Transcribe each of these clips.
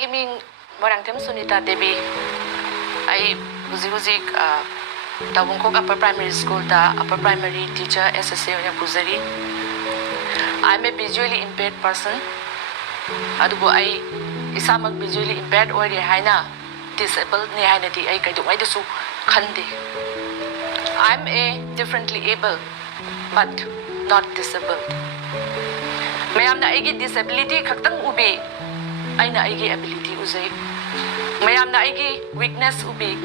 I mean, SUNITA Devi. I was Tabungkok Upper Primary School, upper primary teacher, SSA Puzari. I'm a visually impaired person. Adugo I isamak visually impaired or haina disabled ni hainati ay kay dumay dasu khandi. I'm a differently able but not disabled. Mayam na aigi disability khaktang ubi ay na aigi ability uzay. Mayam na aigi weakness ubi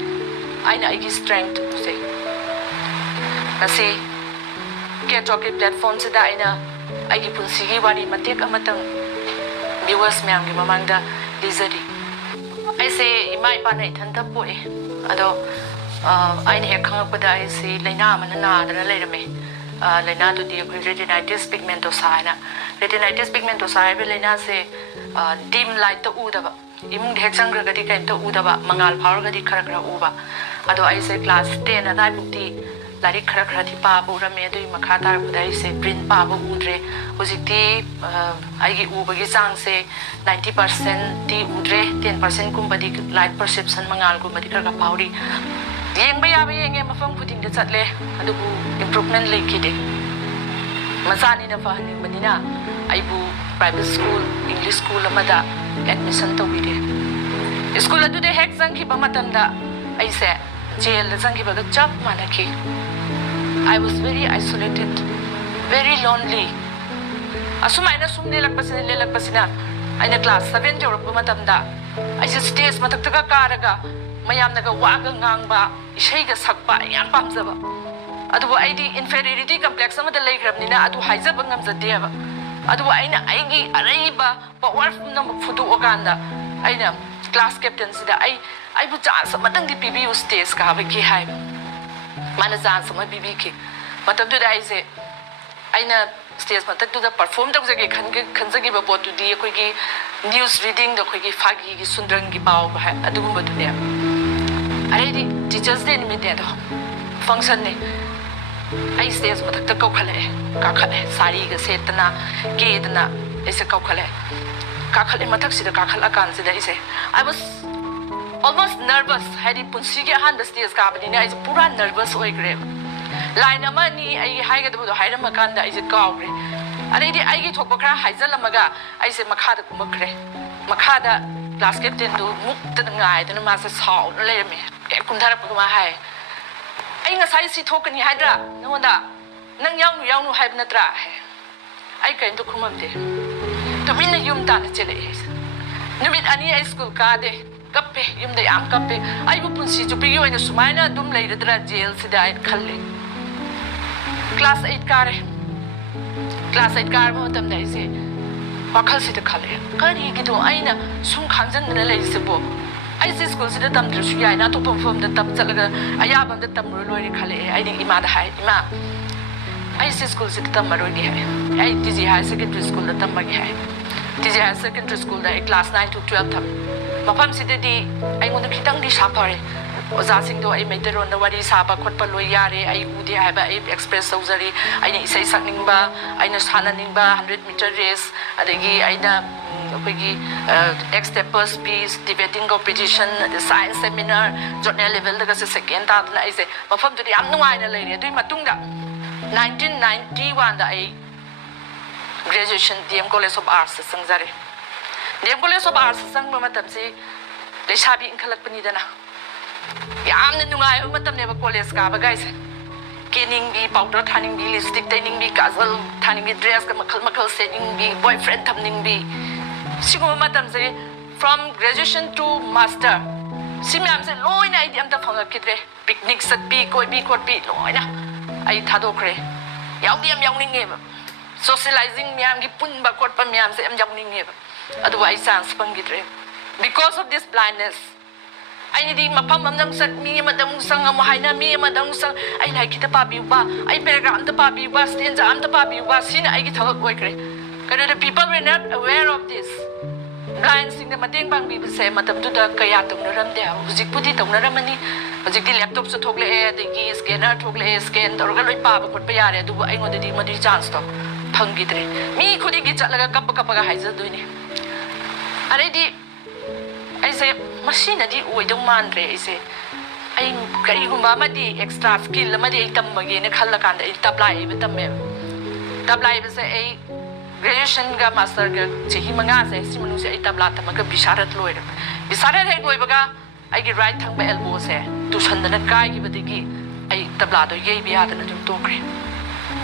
ay na aigi strength uzay. Kasi kaya talkie platform sa da ay na aigi punsigi wari matik amatang viewers mayam gi mamangda lizari. I say imay pa na itanda po eh. Ado ay na hekangakpada ay si laina manana na lairame. Laina to di retinitis pigmentosa na. Retinitis pigmentosa ay laina se dim light to udaba. Imong hexang gadi kain to udaba mangal power gadi kara uba. Ado ay se class 10 na bukti lari kara ti pa bu rame do makata budai se print pa bu udre hojikti ai gi uba gi sang se 90% ti udre 10% kumbadi light perception mangal kumbadi kara pauri yeng ba ya ba yeng mafam puting de chatle adubu improvement lekide masani na fahaning manina aibu private school English school amada admission tawide school adu de hek sang ki ba matamda ai se jail sang ki ba chap manaki. I was very isolated, very lonely. Asuma ina sumni lakpasina. Aina class 7 jorok matamda. I said stage mataktaga karaga mayam naga waga ngangba ishaiga sakpa yang pamzaba. Adu aidi inferiority complex amada legrab nina adu haizaba ngamzadeba. Adu aina aigi araiba power nam fudu oganda. Aina class captain sida ai bu chance matang di PBU stage ka bagi hai. Mana chance ma BBK matam tu dai se aina stage matak tu da perform tak jage khanjagi ba bot tu di koi gi news reading da koi gi fagi gi sundrang gi pau ba adu ba tu ne are di teachers day ni me de do function ne ai stage matak ta kau khale ka khale sari ga setna ke dna ese kau khale ka khale matak sida ka khala kan sida ise I was almost nervous. Had it punsigi hand the stage cabin, I was pura nervous or grave. Line of money, I hired the Hida Makanda is a gowry. And I did I get Hopokra, Hizalamaga, I said Makada Kumakre. Makada, glass captain to move to the night and a master's hall, let me get Kuntarapuma high. I ain't a size token Hydra, no wonder. Nang young have not dry. I came to Kumamde. To win the yum done the chilies. No meet any school card. Kape, yung day am kape. Ay mo punsi jupi yung sumay na dum lay dra jail si dahil kalle. Class 8 kare. Class 8 kare mo tam dahil si wakal si kalle. Kani gitu ay na sum kanjan na lay si bo. Ay si school si tam dress yay na to perform the tam talaga ayabam the tam ruloy ni kalle. Ay di ima dahay ima. Ay si school si tam maroy di hay. Ay TG high secondary school the tam magi hay. TG high secondary school da class 9 to 12 tam. Mapam sida di ay ngunit kitang di sapare. Oza singdo ay may teron na wari sapa kot paloy yari ay udi ay ba ay express sauzari ay na isa isak ningba ay na sana ningba 100-meter race adagi ay na pagi ex-steppers piece debating competition science seminar journal level daga sa second ta na ay se mapam to di am nungay na lay ni matung da 1991 da ay graduation DM College of Arts sa Sangjari. Dem College of Arts sang matam si lesabi ingkalak panidana. Yam na nungay matam ne ba college ka ba guys. Kining bi powder thaning bi lipstick taining bi kajal thaning bi dress ka makal setting bi boyfriend thamning bi. Sigo matam si from graduation to master. Si myam se loy na idea ta phang kidre picnic sat bi koi bi kot bi loy na. Ai thadokre. Yaw diam yaw ning nge. Socializing myam gi pun ba kot pa myam se am yaw ning nge. Otherwise, because of this blindness, I need my pam sat me, Madam Sang, Mahina, me, Madam Sang, I like it a papi ba, I bear the papi was, stanza, I'm the papi was, seen I get a worker. The people were not aware of this. Blind sing the Mating Bang people say, Madam to the Kayatum Ramdea, who's it put it on Ramani, was it the laptops to Togle air, the key scanner, Togle scan, or Galway Papa, could pay a do I want the Dimadi chance to Pungidre. Me could get like a cup of Hazel doing it. Already say machine di oidong mandre ise ai karigumba amadi extra skill amadi ai tammage ne khalla kanda ai tabla ai betamme tabla ai se ai graduation ga master ga chehi manga se simanu se ai tabla tamaga bisarat loira bisarat hai loibaga ai gi right thang ba elbow se tu sandana kai gi badigi ai tabla do yei biya dana jum tokre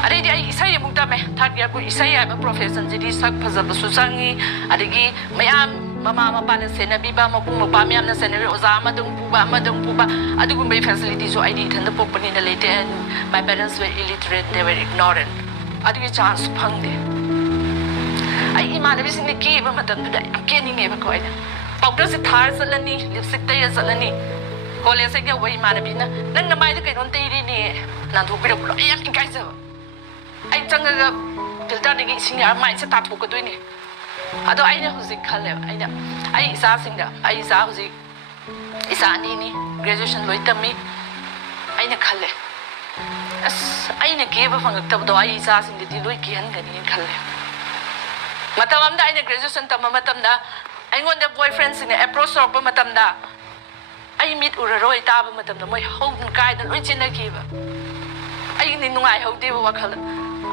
are di ai isai amuk ta me third year ko isai ai profession jidi sak phajaba su changi adigi mayam mama mapa na senabiba mapung mapa myam na senari oza amadung puba adugumbai facility so I did thanda pokpani na late and my parents were illiterate, they were ignorant adugi chance phangde ai imanabi singni ki ba matam da akeni nge ba koina powder se thar salani lipstick tay salani college ke wai imanabi na nang na mai da kai non tay ri ni na thu pira pulo ai ki kai sa ai changa ga filter ni sing ar mai se ta thu ko doi ni ado aina huzik khale ai isa singda ai isa huzik isa ni graduation loi tammi aina khale as aina ke ba phangak tab do ai isa singdi di loi ki han gani khale matam amda aina graduation tam matam da ai ngon da boyfriend sing approach ro ba matam da ai meet uraroi ta ba matam da moi hon kai da loi china ki ba ai ni nungai hode ba wakhal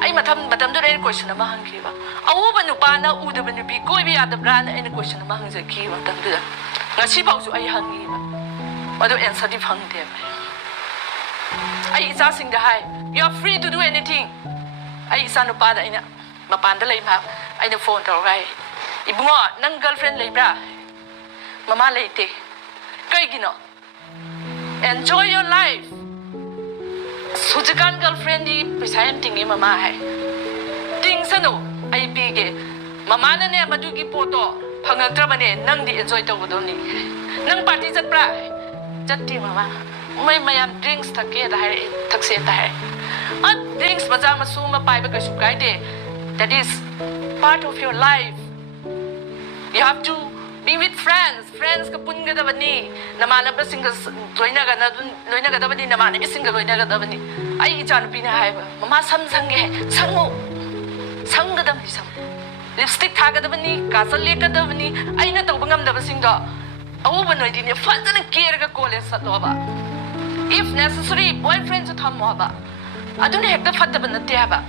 ai matam do rein question ma hang ki ba awu ba nu pa na u da ba nu bi koi bi ada brand ai na question ma hang ja ki matam da ngasi ba su ai hang ni ba ado answer di phang de ai isa sing da hai you are free to do anything ai isa nu pa da ina ma pan da lai ma ai na phone tor gai ibungo nang girlfriend lai bra mama lai te kai gino enjoy your life Sujakan girlfriend di pesayam tinggi mama hai. Ting sano ai bige. Mama na ne madugi poto phangang trabane nang di enjoy to bodoni. Nang party jat pra. Jatti mama. Mai mayam drinks thake da hai thakse ta hai. At drinks baja masu ma pai ba kasu kai de. That is part of your life. You have to be with friends ka punga da bani namana ba singa loina ga da bani namana bi singa loina ga da bani ai chan pi na hai ba mama sam sange sango sanga da mi sam lipstick tha ga da bani kasal le ka da bani ai na tawba ngam da ba sing da awu ba noi di ne fazana care ga college sa do ba if necessary boyfriend to thamo ba adune hekta fatta ba na te ba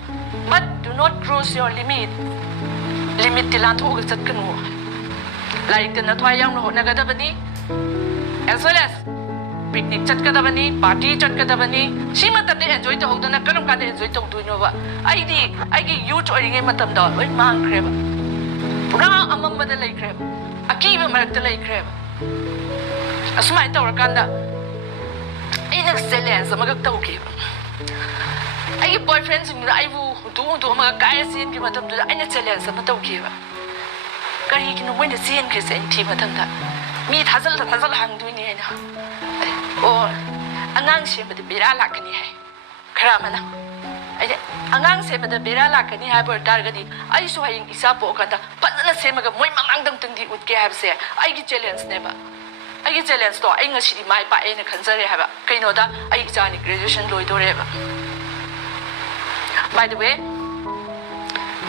but do not cross your limit tilan tho ga chat kanu like the Natway young Nagadabani, as well as picnic Chatkadabani, party Chatkadabani, she must enjoy the Houdana Karamka enjoy to Nova. I give you to a matam dog with man crab. Pura among the lake crab, a key of the lake crab. A smite or ganda. In excellence, a magatoki. I give boyfriends in the Ivu who do a guy in Gimatam to the excellence of Matoki. Kari kinu win the scene case and team at that. Meet Hazel hang doing it. Or Angang ship at the Bira Lakani. Kramana. Angang ship at the Bira Lakani, Hyper Dargadi. I saw him Isapo Kanda, but the same as my Mangdam Tundi would have said. I get challenge never. I get challenge store. English city my pa in a concern have a Kanoda. I examine graduation Lloyd or ever. By the way,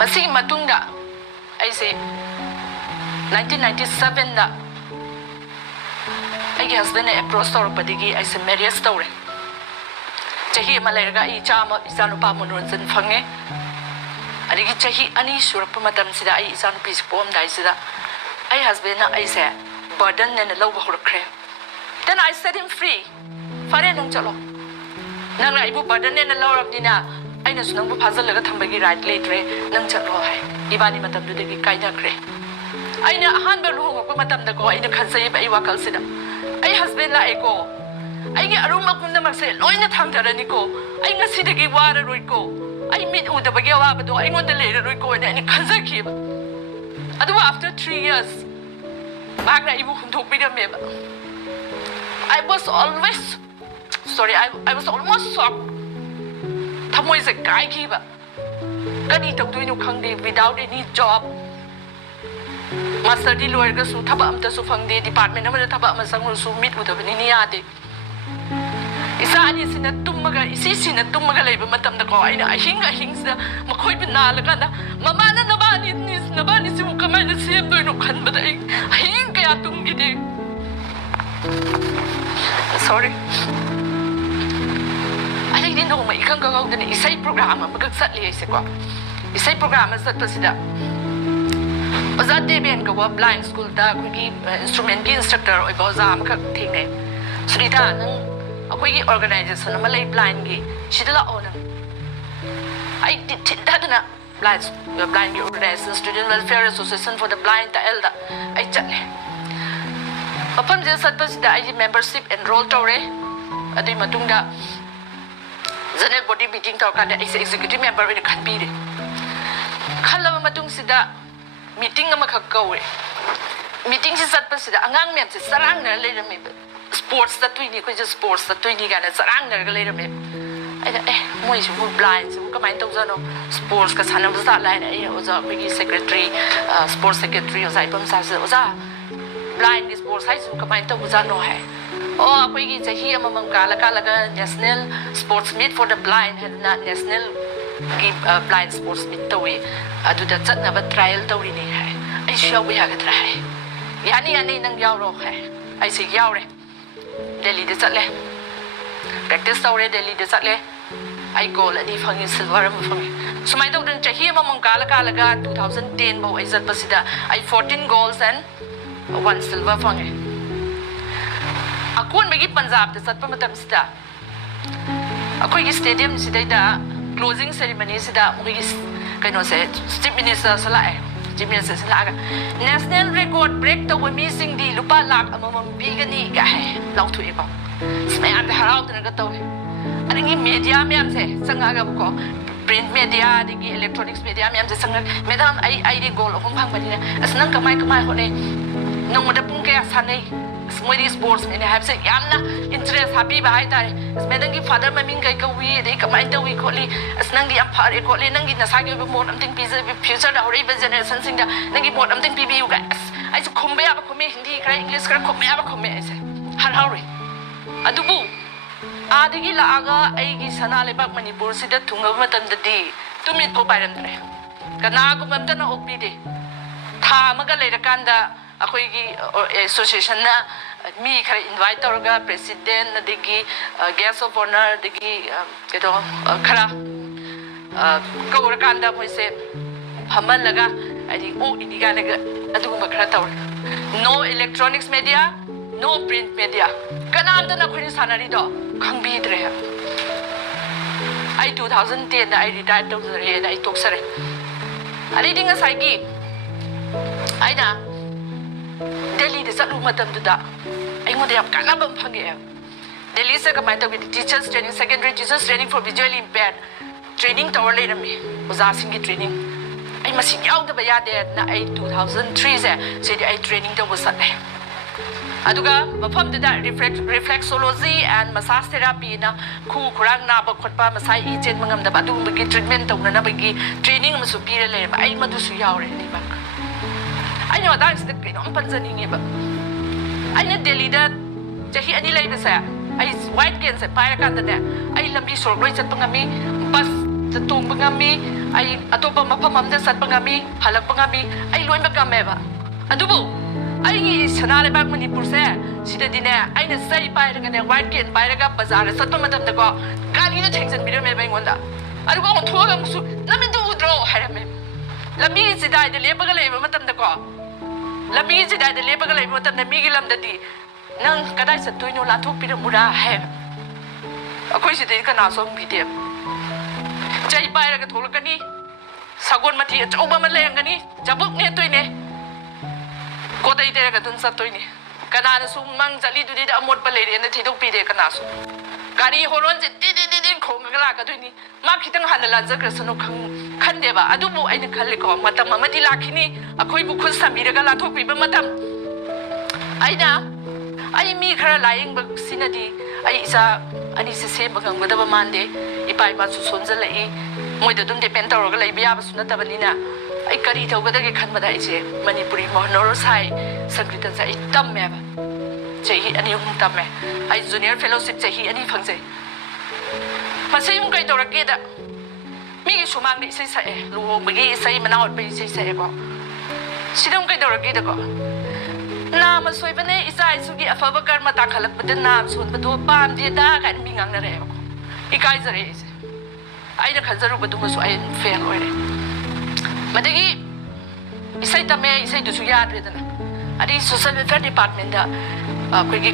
Masi Matunda, I say. 1997 da ai husband approach tor padigi ai se marriage tore chahi ma lerga I chama isanu pa mononjan phange adigi chahi ani surap matam sida ai isanu pis pom dai sida ai husband na ai se burden ne lo ba horkre then I set him free fare nang chalo nang ai bu burden ne lo rap dina ai na sunang bu phazal laga thambagi right late re nang chalo hai ibani matam du degi kaida kre I know a handbell who matam the go in the Kansai by Wakalsida. I husband like go. I get a room of the Marcel, or in the Tantaranico. I can see the give water Rico. I meet with the Bagawa, but I want the later Rico and any Kanzaki. After 3 years, Magna Ibu took me the member. I was always sorry, I was almost shocked. THAMOI is a guy keeper. Can he talk to you without any job? Master di lawyer ga su thaba amta su phangde department amada thaba ama sangru su meet udabani ni ade isa ani sina tummaga isi sina tummaga leiba matam da ko aina ahing sa makhoi bin na la kana mama na nabani si kamai na same do no khan bada ahing kaya tumgi de Sorry. I didn't know my Ikango than Isai program, because sadly I said, Isai program is that Pasida. Was that day being go blind school, the instrument instructor, or Bozam thing. SUNITA, a quickie organization, a Malay blind gay. She did not own him. I did that blind organization, Student Welfare Association for the Blind, the elder. I tell you. Upon this, I did membership enrolled Tore at the Matunda. Zanet body meeting talk at the executive member in the country. Kala Matung Sida meeting a Makako. Meeting is at Pasida, Angang meant Sarang later maybe. Sports that we need, sports that we need, and Sarang later maybe. Moise wood blinds, who come into sports, because Hannah was that line, I was a big secretary, sports secretary, or Saipum Sasa was a blind sports high school, come into Uzano. Oh, we get a here among Kalakalaga, National Sports Meet for the Blind, and not National Give Blind Sports Meet to we. I do that never trial to win. I sure we have a try. Yani and Yauro. I say Yaure. Delhi desale. Practice already Delhi desale. I go and if hung in silver for me. So my daughter Chahim among Kalakalaga 2010 Bo is at Pasida. I 14 goals and 1 silver for me. Ako magi Punjab the Satpa matam sida. Ako yung stadium sida ita closing ceremony sida mo yung kano sa chief minister sala chief minister sala national record break to missing di lupa lak amamang bigani ka lau tu iba. Smay ang haraw na nagataw. Anong yung media miyam se sangaga ko print media digi electronics media miyam se sangag medam ay di goal kung pang badina as nang kamay ko ne nung madapong kaya sanay. Small sports and have said Yamna interest happy by that. As Medangi father Maminga go we, they come into we call as Nangi Ampari call Nangi Nasaki more something piece of future or even something that Nangi more something PB you guys. I said come back come Hindi crying English come back come Hurry. Adubu Adigila Aga Eigi Sanalebak Manipur Sida Tungavatan the day to meet go by them. Kanago Mamtana Opidi Tamaga later Kanda. Ako association na me kaya invite orga president na digi guest of honor digi ito kara kaurkanda mo ise haman laga adi hindi ka naga adugma kara tawar no electronics media no print media kanamda na ko ni sanari do kambidre ay 2010 na I retired to the I took sare ari dinga saigi ay na Delhi is a room at them to that. I want to have Kanabam Pangam. Delhi is a commander with teachers training, secondary teachers training for visually impaired. Training to our later me was asking it training. I must see out the Bayade at 2003 said I training the was Sunday. Aduga, Mapam did that reflexology and massage therapy na ku kurang na bakotpa masai ijen mangam da badu bagi treatment to na bagi training mo superior le ay madusu yaure ni ba. I know that's the kind of Panzani. I know Delhi that Jahi any labor say, I white gains at Pyrakan there. I love me so great at Pangami, Bus the Tung Pangami, I Atopa Mapamam the Sat Pangami, Halapangami, I learn Bagameva. Adubu, I is Sanalebak Manipur say, she did dinner, I know say Pyrakan and white gain Pyraga Bazaar, Satomatam the go, Gadi the things and video maybe wonder. I don't want to hold them, let me do draw, Haram. Let me see that the labor Matam the go. Let me see that the labor what the Migilam the D. Nang Kadai said to you, Latu Peter Muda have. A question they can also be them. Jay Bayraga Tolkani, Sagon Mati, Obama Langani, Jabuk near Twine. Kota Itegatun Satoini. Canada Sumang Zali did a more ballet and the Tito Pide Canaso. Gari Horons didn't call Galakatuni. Marketing Hanala Zagrasano Kandeva, Adubu and Calico, Madame Madilakini, a Koibu Kustamira Galato people, Madame. I meet her lying, but Sinadi, I is a same whatever Monday, if I was to Sonzalai, Moidum depend or Galabia, Sunatabanina. I carry it over the Kanmadaise, Manipuri, Monorosai, Sankritans, I dumb meva. Jahi and you tame. I junior fellowship Jahi and Ifangse. Masayum Kai Dorageda. Me Shumang says, Lu Magi say Manao Bay says, Sidum Kai Dorageda go. Na Maswebane is I Sugi afaba karma takhalak padana sun padu pam dia da kan bingang na re ko ikai zare ise ai na khazaru badu masu ai fail ore madagi isai tame isai du su ya re dana adi social welfare department da ko gi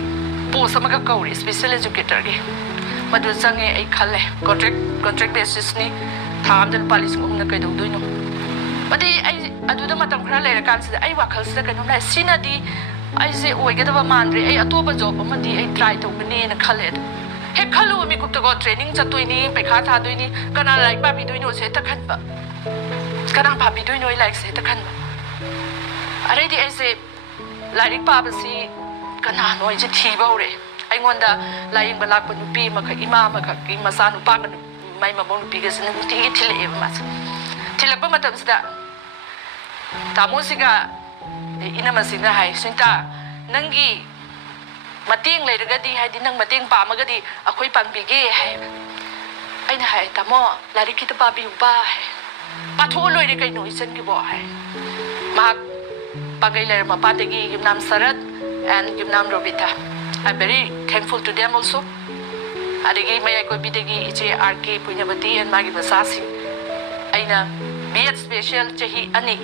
post amaga kauri special educator gi madu sange ai khalle contract basis ni tham dal police ngum na kai do doino madi ai adu da matam khara le kan sida ai wakhal sida kanum lai sinadi ai se oigadaba mandre ai atoba job amadi ai try to bane na khalle he khalu mi kup to go training chatoini pekha tha doini kana like pa bi doino se ta khanba kana pa bi doino like se ta khanba are di ai se like pa ba si kana noi je thi baure ai ngonda laing balak pa nupi makha ima makha ki masa nu pa ka mai ma bon pi ga sin ti gi thile e ma thilak pa matam sida tamo siga ina masina hai SUNITA nangi mating leiragadi haidi nang mating pamagadi akhoi pangbige hai aina hai tamo lari kita babi ba hai patho loire kai noi sen gi bo hai ma pagai ler ma pategi gimnam sarat and gimnam robita I'm very thankful to them also adigi mai ko bidegi iche RK punyabati and magi basasi aina BEd special chahi ani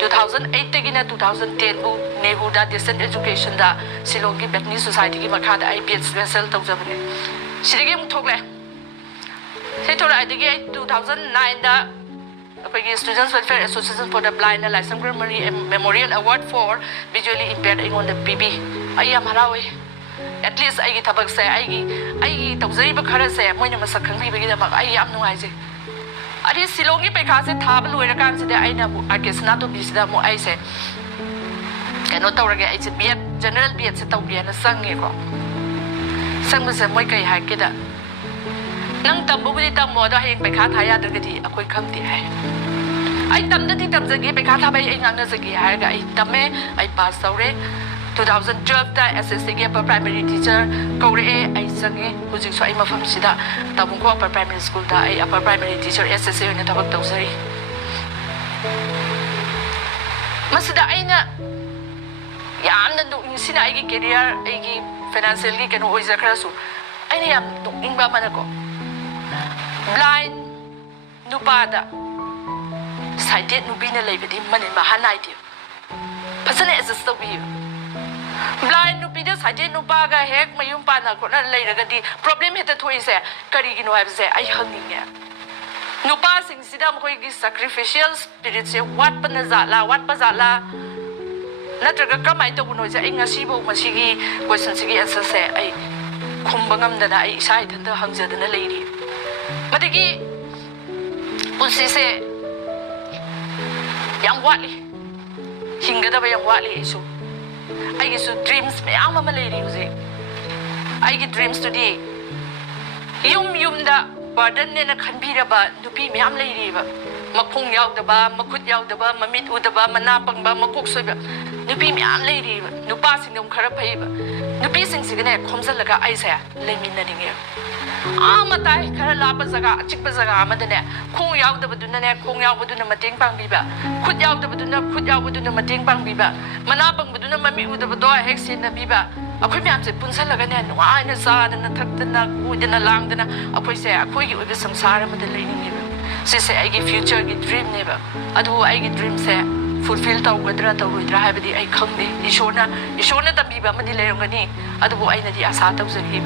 2008 tagina 2010 bu NAHOUNNA decent education da Silongi Bethany Society ki makha da BEd special tawjabane sirige mu thokle se thora adigi 2009 da apagi Students Welfare Association for the Blind and License Memorial Award for Visually Impaired on the PB ayam harawe at least ai gi thabak se ai tawjari ba khara se moina masak khangbi bagi da mak ai yam nungai je adi Silongi pekha se thab loira kan se de aina bu arkesna to bisida mo ai se kano tawrage ai se BEd general BEd se tawbiya na sange ko sang se moi kai ha ke da nang tambu bi tammo da heng pekha tha ya da gadi akoi khamti hai ai tam da ti tam jagi pekha tha bai ai ngang na jagi ha ga ai tamme ai pass saure 2012 da SSC ge upper primary teacher kaure ai sange hujik so ai mafam sida tabung ko upper primary school da ai upper primary teacher SSC ne tabak tawsari masida aina yamna du sina ai gi career ai gi financial gi keno oi zakra su aina yam du ingba manako blind nupada sighted nubina leibedi manin ma hanai di pasane assist to be blind nupida sighted nupaga hek mayum pana ko na leiragadi problem heta thoi se kari gi no have se ai hanging nupa sing sida mo gi sacrificial spirit se wat pa zala natraga kamai to no se ai ngasi bo masigi question sigi answer se ai khumbangam dana ai sai thanda hangjadana leiri madagi punsi se yang wali hingada ba yang wali isu ai gisu dreams me ama maleri uze ai gi dreams today yum da burden ne na khanbira ba nupi me am leiri ba makhung yaw da ba makhut yaw da ba mamit u da ba mana pang ba makok soi ba nupi me am leiri ba nupa sing dum khara phai ba nupi sing sigane khomsal laga ai sa lemin na ninge amatai khara lapa jaga achikpa jaga amadane khong yaw da baduna ne khong yaw baduna mateng pangbiba khut yaw da baduna mateng pangbiba mana pang baduna mami u da bado hek sin na biba akhoi myam se punsal laga ne nuai na sa na thak na ku na lang na akhoi se akhoi gi obi samsara ma da leining ne se ai gi future gi dream ne ba adu ai gi dream se fulfill taw gadra taw rodra ha badi ai khangde ishona tambiba ma di leirongani adu ai na di asa taw jagi